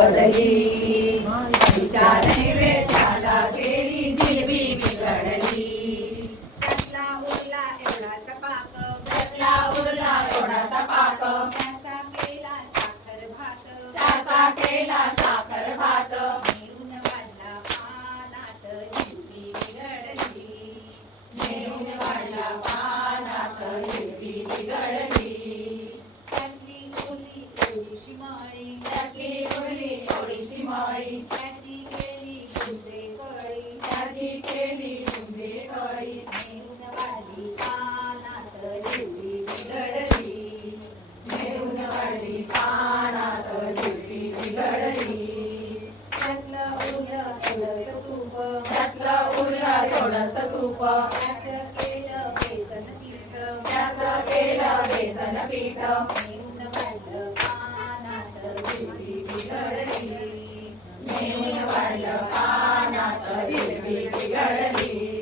बिघडली तिच्या नैवेद्याला केली जिलबी बिघडली त्यातला उरला एवढासा पाक त्याचा केला साखर भात नेऊन वाढला पानात जिलबी बिघडली त्यातली उरली थोडीशी माळी त्याची केली गुंडे कळी नेऊन वाढली पानात जिलबी बिघडली त्यातलं उरलं थोडंसं तूप त्याचं केलं बेसन पीठ नेऊन वाढलं पानात जिलबी बिघडली